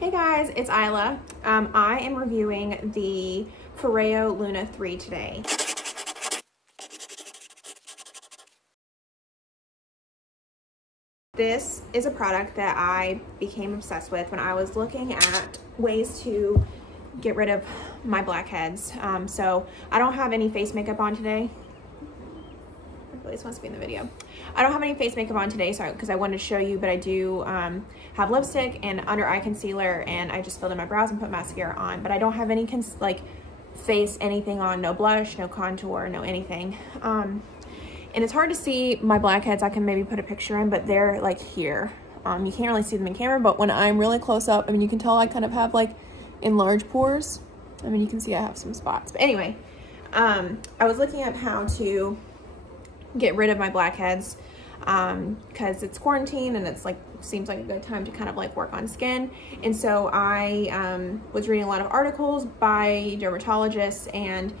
Hey guys, it's Isla. I am reviewing the Foreo Luna 3 today. This is a product that I became obsessed with when I was looking at ways to get rid of my blackheads. So I don't have any face makeup on today. This wants to be in the video. I don't have any face makeup on today, sorry, because I wanted to show you, but I do have lipstick and under eye concealer, and I just filled in my brows and put mascara on, but I don't have any face anything on, no blush, no contour, no anything. And it's hard to see my blackheads. I can maybe put a picture in, but they're like here. You can't really see them in camera, but when I'm really close up, I mean, you can tell I kind of have like enlarged pores. I mean, you can see I have some spots, but anyway, I was looking at how to get rid of my blackheads because it's quarantine and it's like seems like a good time to kind of like work on skin. And so I was reading a lot of articles by dermatologists, and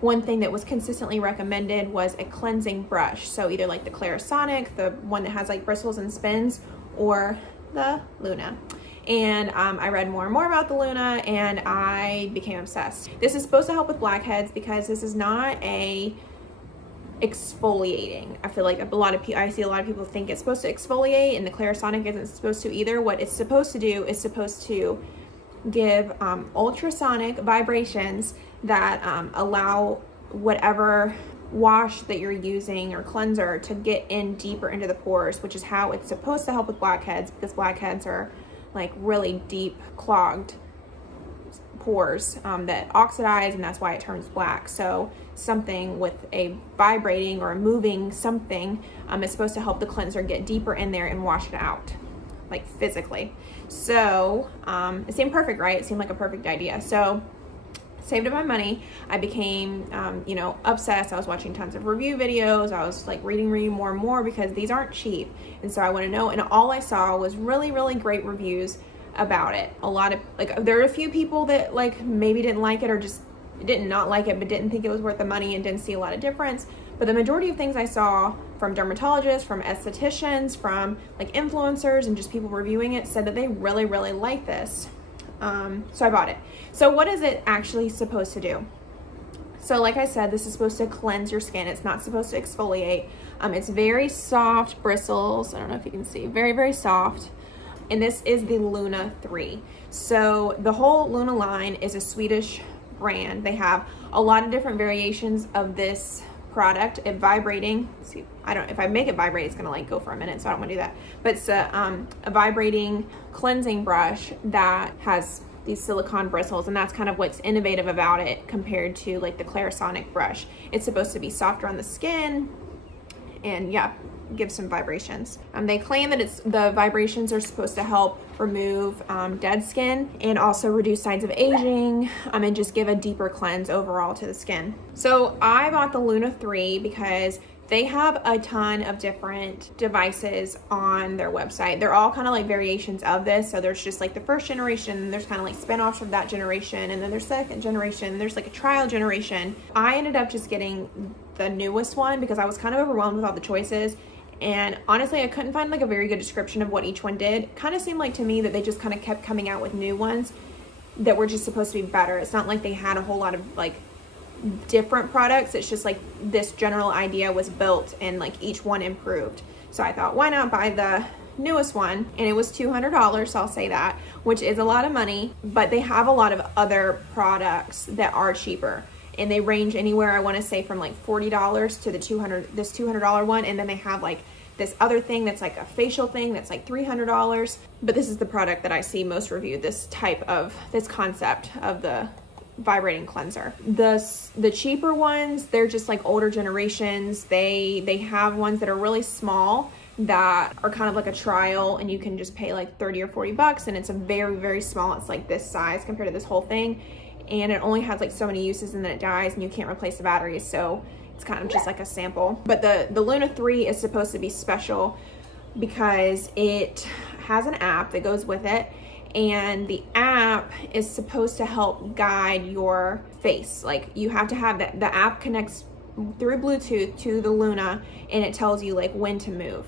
one thing that was consistently recommended was a cleansing brush. So either like the Clarisonic, the one that has like bristles and spins, or the Luna. And I read more and more about the Luna and I became obsessed. This is supposed to help with blackheads because this is not a exfoliating. I feel like I see a lot of people think it's supposed to exfoliate, and the Clarisonic isn't supposed to either. What it's supposed to do is supposed to give ultrasonic vibrations that allow whatever wash that you're using or cleanser to get in deeper into the pores, which is how it's supposed to help with blackheads, because blackheads are like really deep clogged pores that oxidize, and that's why it turns black. So something with a vibrating or a moving something is supposed to help the cleanser get deeper in there and wash it out, like physically. So it seemed perfect, right? It seemed like a perfect idea. So saved up my money. I became you know, obsessed. I was watching tons of review videos. I was like reading more and more because these aren't cheap, and so I want to know. And all I saw was really great reviews about it. A lot of there are a few people that like maybe didn't like it, or just did not like it but didn't think it was worth the money and didn't see a lot of difference. But the majority of things I saw from dermatologists, from estheticians, from like influencers, and just people reviewing it said that they really like this. So I bought it. So what is it actually supposed to do? So like I said, this is supposed to cleanse your skin. It's not supposed to exfoliate. It's very soft bristles. I don't know if you can see, very soft. And this is the Luna 3. So the whole Luna line is a Swedish brand. They have a lot of different variations of this product. It vibrating, see, if I make it vibrate, it's gonna like go for a minute, so I don't wanna do that. But it's a vibrating cleansing brush that has these silicone bristles, and that's kind of what's innovative about it compared to like the Clarisonic brush. It's supposed to be softer on the skin and yeah, give some vibrations. They claim that the vibrations are supposed to help remove dead skin and also reduce signs of aging and just give a deeper cleanse overall to the skin. So I bought the Luna 3 because they have a ton of different devices on their website. They're all kind of like variations of this. So there's just like the first generation, and there's kind of like spin-offs of that generation, and then there's second generation, and there's like a trial generation. I ended up just getting the newest one because I was kind of overwhelmed with all the choices. And honestly, I couldn't find like a very good description of what each one did. It kind of seemed like to me that they just kind of kept coming out with new ones that were just supposed to be better. It's not like they had a whole lot of like different products. It's just like this general idea was built and like each one improved. So I thought, why not buy the newest one? And it was $200, so I'll say that, which is a lot of money, but they have a lot of other products that are cheaper. And they range anywhere, I want to say, from like $40 to this $200 one. And then they have like this other thing that's like a facial thing that's like $300. But this is the product that I see most reviewed, this concept of the vibrating cleanser. The cheaper ones, they're just like older generations. They have ones that are really small that are kind of like a trial, and you can just pay like 30 or 40 bucks, and it's a very small. It's like this size compared to this whole thing. And it only has like so many uses, and then it dies and you can't replace the batteries, so it's kind of just like a sample. But the Luna 3 is supposed to be special because it has an app that goes with it, and the app is supposed to help guide your face. Like you have to have the app connects through Bluetooth to the Luna, and it tells you like when to move.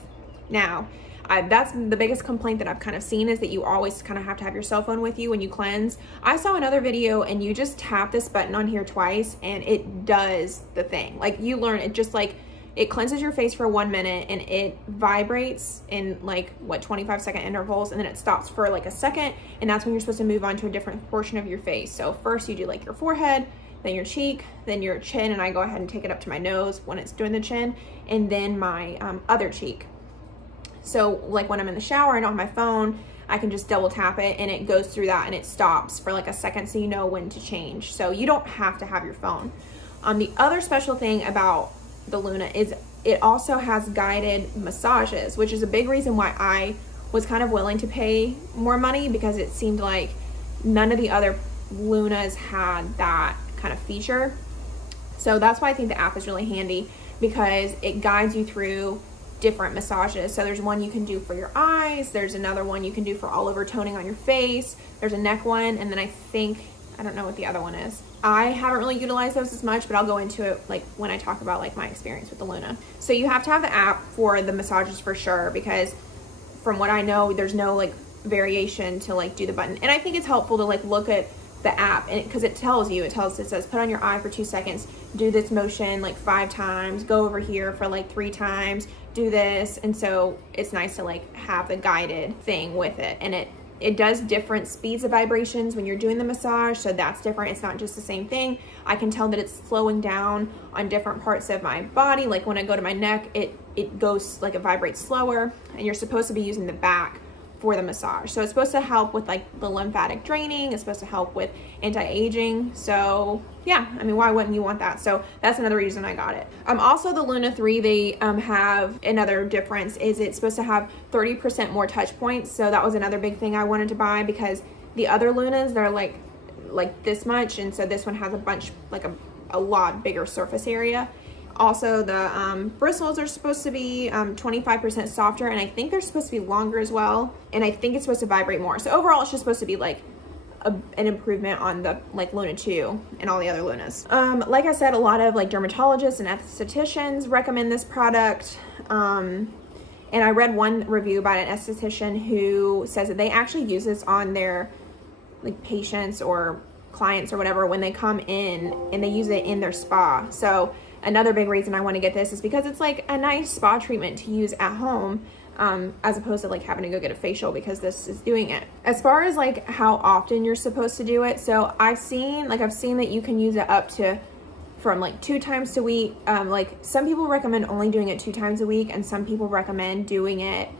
Now, That's the biggest complaint that I've kind of seen, is that you always kind of have to have your cell phone with you when you cleanse. I saw another video and you just tap this button on here twice and it does the thing. Like, you learn it, just like it cleanses your face for 1 minute and it vibrates in like, what, 25-second intervals, and then it stops for like a second, and that's when you're supposed to move on to a different portion of your face. So first you do like your forehead, then your cheek, then your chin, and I go ahead and take it up to my nose when it's doing the chin, and then my other cheek. So like when I'm in the shower, I don't have my phone, I can just double tap it and it goes through that and it stops for like a second, so you know when to change. So you don't have to have your phone. The other special thing about the Luna is it also has guided massages, which is a big reason why I was kind of willing to pay more money, because it seemed like none of the other Lunas had that kind of feature. So that's why I think the app is really handy, because it guides you through different massages. So there's one you can do for your eyes, there's another one you can do for all over toning on your face, there's a neck one, and then I don't know what the other one is. I haven't really utilized those as much, but I'll go into it like when I talk about like my experience with the Luna. So you have to have the app for the massages for sure, because from what I know, there's no like variation to like do the button. And I think it's helpful to like look at the app, and because it says put on your eye for 2 seconds, do this motion like 5 times, go over here for like 3 times, do this. And so it's nice to like have the guided thing with it, and it does different speeds of vibrations when you're doing the massage, so that's different. It's not just the same thing. I can tell that it's slowing down on different parts of my body. Like when I go to my neck, it goes like, it vibrates slower, and you're supposed to be using the back for the massage. So it's supposed to help with like the lymphatic draining, it's supposed to help with anti-aging. So yeah, I mean, why wouldn't you want that? So that's another reason I got it. Also the Luna 3, they have another difference, is it's supposed to have 30% more touch points. So that was another big thing I wanted to buy, because the other Lunas, they're like this much, and so this one has a bunch, like a lot bigger surface area. Also, the bristles are supposed to be 25% softer, and I think they're supposed to be longer as well, and I think it's supposed to vibrate more. So overall, it's just supposed to be like an improvement on the like Luna 2 and all the other Lunas. Like I said, a lot of like dermatologists and estheticians recommend this product, and I read one review about an esthetician who says that they actually use this on their like patients or clients or whatever when they come in, and they use it in their spa. So another big reason I want to get this is because it's like a nice spa treatment to use at home, as opposed to like having to go get a facial, because this is doing it. As far as like how often you're supposed to do it, so I've seen that you can use it up to from like 2 times a week. Like some people recommend only doing it 2 times a week, and some people recommend doing it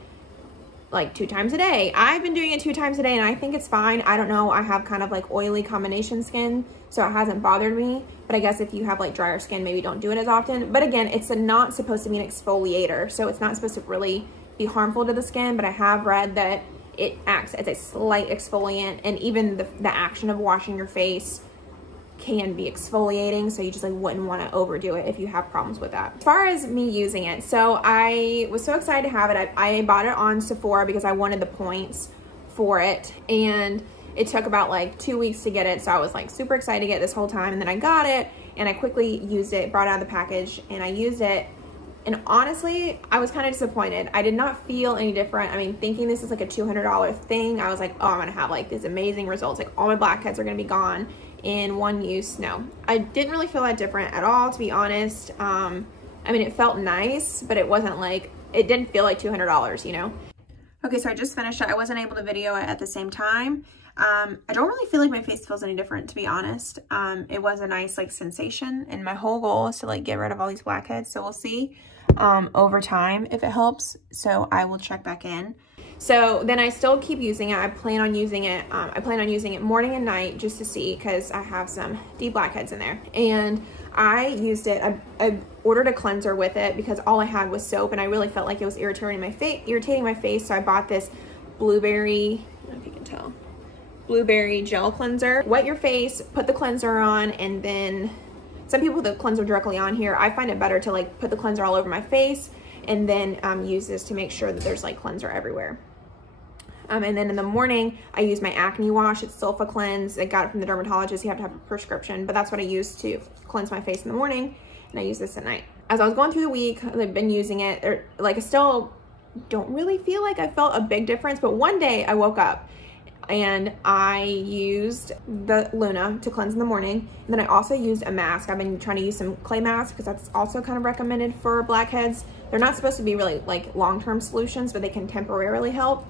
like 2 times a day. I've been doing it 2 times a day, and I think it's fine. I don't know, I have kind of like oily combination skin, so it hasn't bothered me. But I guess if you have like drier skin, maybe don't do it as often. But again, it's not supposed to be an exfoliator, so it's not supposed to really be harmful to the skin, but I have read that it acts as a slight exfoliant, and even the action of washing your face can be exfoliating, so you just like wouldn't want to overdo it if you have problems with that. As far as me using it, so I was so excited to have it. I bought it on Sephora because I wanted the points for it, and it took about like 2 weeks to get it, so I was like super excited to get it this whole time. And then I got it, and I quickly used it, brought it out of the package, and I used it, and honestly, I was kind of disappointed. I did not feel any different. I mean, thinking this is like a $200 thing, I was like, oh, I'm gonna have like these amazing results, like all my blackheads are gonna be gone in 1 use. No, I didn't really feel that different at all, to be honest. I mean, it felt nice, but it wasn't like, it didn't feel like $200, you know? Okay, so I just finished it. I wasn't able to video it at the same time. I don't really feel like my face feels any different, to be honest. It was a nice like sensation, and my whole goal is to like get rid of all these blackheads, so we'll see over time if it helps. So I will check back in. So then I still keep using it. I plan on using it morning and night, just to see, because I have some deep blackheads in there. And I used it, I ordered a cleanser with it because all I had was soap, and I really felt like it was irritating my face. So I bought this blueberry, I don't know if you can tell, blueberry gel cleanser. Wet your face, put the cleanser on, and then some people put the cleanser directly on here. I find it better to like put the cleanser all over my face, and then use this to make sure that there's like cleanser everywhere. And then in the morning, I use my acne wash. It's Sulfa Cleanse. I got it from the dermatologist. You have to have a prescription, but that's what I use to cleanse my face in the morning, and I use this at night. As I was going through the week, I've been using it. Like, it's still don't really feel like I felt a big difference, but one day I woke up and I used the Luna to cleanse in the morning. And then I also used a mask. I've been trying to use some clay masks because that's also kind of recommended for blackheads. They're not supposed to be really like long-term solutions, but they can temporarily help.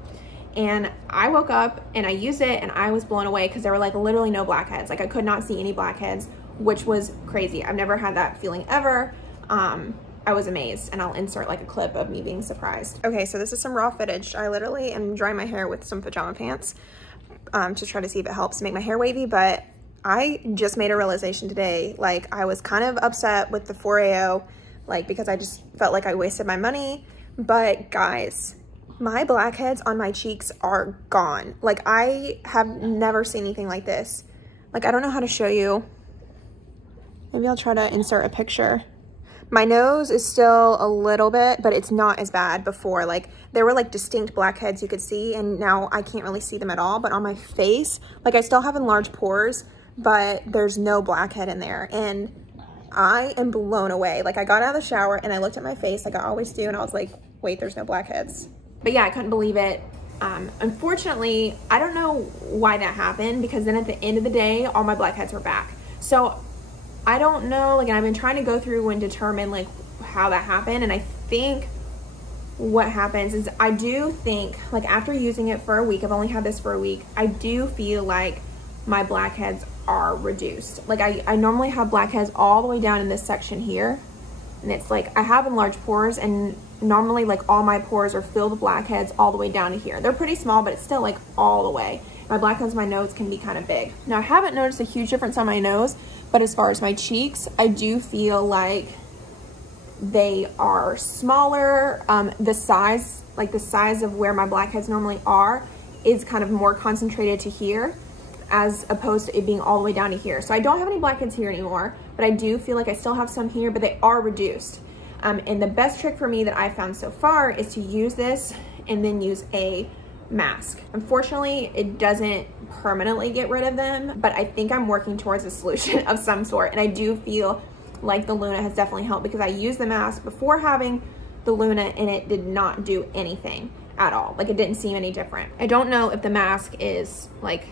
And I woke up and I used it and I was blown away because there were like literally no blackheads. Like I could not see any blackheads, which was crazy. I've never had that feeling ever. I was amazed, and I'll insert like a clip of me being surprised. Okay, so this is some raw footage. I literally am drying my hair with some pajama pants to try to see if it helps make my hair wavy, but I just made a realization today. Like I was kind of upset with the Foreo, like because I just felt like I wasted my money. But guys, my blackheads on my cheeks are gone. Like I have never seen anything like this. Like I don't know how to show you. Maybe I'll try to insert a picture. My nose is still a little bit, but it's not as bad before. Like there were like distinct blackheads you could see, and now I can't really see them at all. But on my face, like I still have enlarged pores, but there's no blackhead in there. And I am blown away. Like I got out of the shower and I looked at my face like I always do, and I was like, wait, there's no blackheads. But yeah, I couldn't believe it. Unfortunately, I don't know why that happened, because then at the end of the day, all my blackheads were back. So I don't know, like I've been trying to go through and determine like how that happened. And I think what happens is I do think like after using it for a week, I've only had this for a week, I do feel like my blackheads are reduced. Like I normally have blackheads all the way down in this section here. And it's like I have enlarged pores, and normally like all my pores are filled with blackheads all the way down to here. They're pretty small, but it's still like all the way. My blackheads on my nose can be kind of big. Now I haven't noticed a huge difference on my nose, but as far as my cheeks, I do feel like they are smaller. The size of where my blackheads normally are is kind of more concentrated to here, as opposed to it being all the way down to here. So I don't have any blackheads here anymore, but I do feel like I still have some here, but they are reduced. And the best trick for me that I found so far is to use this and then use a mask. Unfortunately, it doesn't permanently get rid of them, but I think I'm working towards a solution of some sort. And I do feel like the Luna has definitely helped, because I used the mask before having the Luna and it did not do anything at all. Like it didn't seem any different. I don't know if the mask is like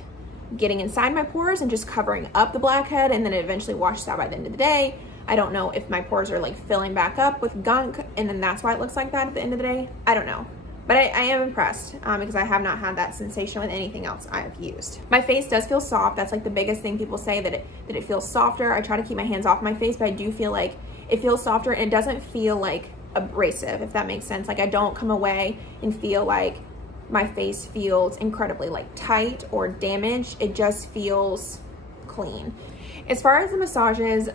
getting inside my pores and just covering up the blackhead and then it eventually washes out by the end of the day. I don't know if my pores are like filling back up with gunk and then that's why it looks like that at the end of the day. I don't know. But I am impressed because I have not had that sensation with anything else I have used. My face does feel soft. That's like the biggest thing people say, that it feels softer. I try to keep my hands off my face, but I do feel like it feels softer, and it doesn't feel like abrasive, if that makes sense. Like I don't come away and feel like my face feels incredibly like tight or damaged. It just feels clean. As far as the massages,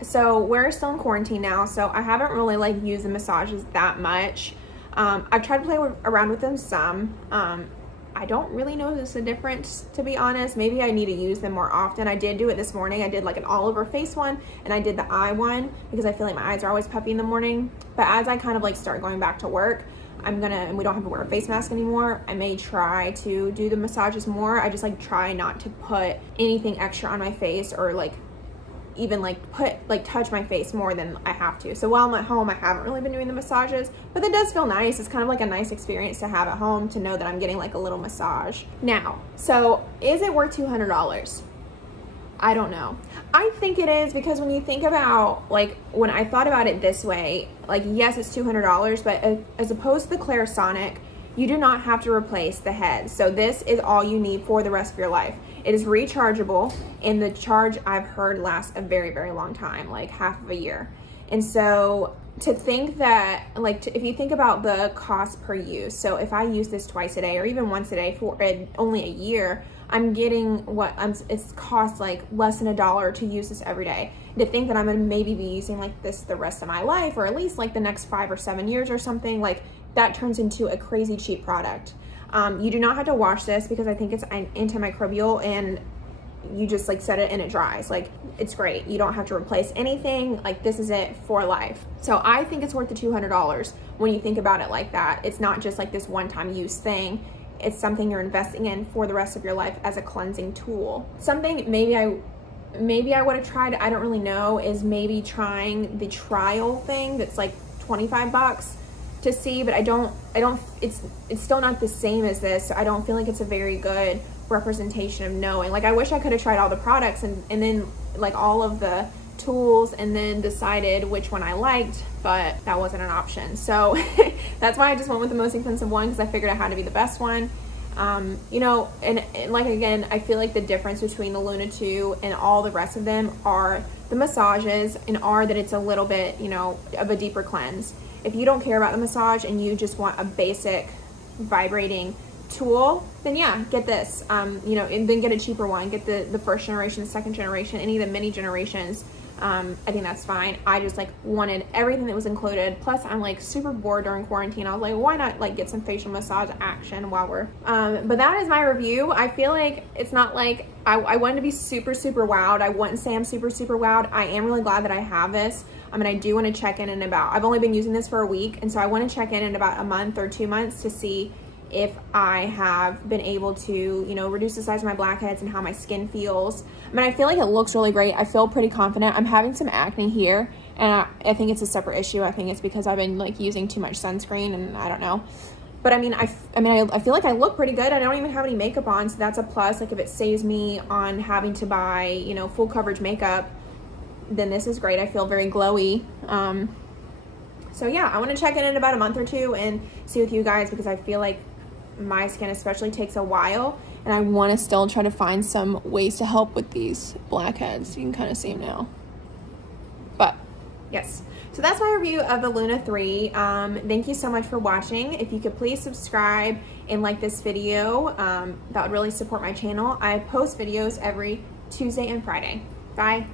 so we're still in quarantine now, so I haven't really like used the massages that much. I've tried to play around with them some. I don't really notice a difference, to be honest. Maybe I need to use them more often. I did do it this morning. I did like an all over face one, and I did the eye one because I feel like my eyes are always puffy in the morning. But as I kind of like start going back to work, and we don't have to wear a face mask anymore, I may try to do the massages more. I just like try not to put anything extra on my face, or like even like touch my face more than I have to. So while I'm at home, I haven't really been doing the massages, but it does feel nice. It's kind of like a nice experience to have at home, to know that I'm getting like a little massage. Now, so is it worth $200? I don't know. I think it is, because when you think about, like, when I thought about it this way, like, yes, it's $200, but as opposed to the Clarisonic, you do not have to replace the head. So this is all you need for the rest of your life. It is rechargeable, and the charge I've heard lasts a very, very long time, like half of a year. And so to think that, like, if you think about the cost per use, so if I use this twice a day or even once a day for only a year, I'm getting it's cost like less than $1 to use this every day. To think that I'm gonna maybe be using like this the rest of my life, or at least like the next 5 or 7 years or something, like that turns into a crazy cheap product. You do not have to wash this, because I think it's antimicrobial, and you just like set it and it dries. Like, it's great. You don't have to replace anything. Like, this is it for life. So I think it's worth the $200 when you think about it like that. It's not just like this one-time use thing. It's something you're investing in for the rest of your life as a cleansing tool. Something maybe I would have tried, I don't really know, is maybe trying the trial thing that's like 25 bucks. to see, but I don't, it's still not the same as this, so I don't feel like it's a very good representation of knowing. Like, I wish I could have tried all the products and then like all of the tools and then decided which one I liked, but that wasn't an option. So that's why I just went with the most expensive one, because I figured it had to be the best one. You know, and like, again, I feel like the difference between the Luna 2 and all the rest of them are the massages, and are that it's a little bit, you know, of a deeper cleanse. If you don't care about the massage and you just want a basic vibrating tool, then yeah, get this. You know, and then get a cheaper one. Get the first generation, second generation, any of the mini generations. I think that's fine. I just like wanted everything that was included. Plus, I'm like super bored during quarantine. I was like, why not like get some facial massage action while we're, but that is my review. I feel like it's not like, I wanted to be super, super wowed. I wouldn't say I'm super, super wowed. I am really glad that I have this. I mean, I do want to check in about, I've only been using this for a week. And so I want to check in about a month or 2 months to see if I have been able to, you know, reduce the size of my blackheads and how my skin feels. I mean, I feel like it looks really great. I feel pretty confident. I'm having some acne here, and I think it's a separate issue. I think it's because I've been like using too much sunscreen, and I don't know. But I mean, I feel like I look pretty good. I don't even have any makeup on, so that's a plus. Like, if it saves me on having to buy, you know, full coverage makeup, then this is great. I feel very glowy. So yeah, I want to check in about a month or two and see with you guys, because I feel like my skin especially takes a while, and I want to still try to find some ways to help with these blackheads. You can kind of see them now. But yes, so that's my review of the Luna 3. Thank you so much for watching. If you could please subscribe and like this video, that would really support my channel. I post videos every Tuesday and Friday. Bye.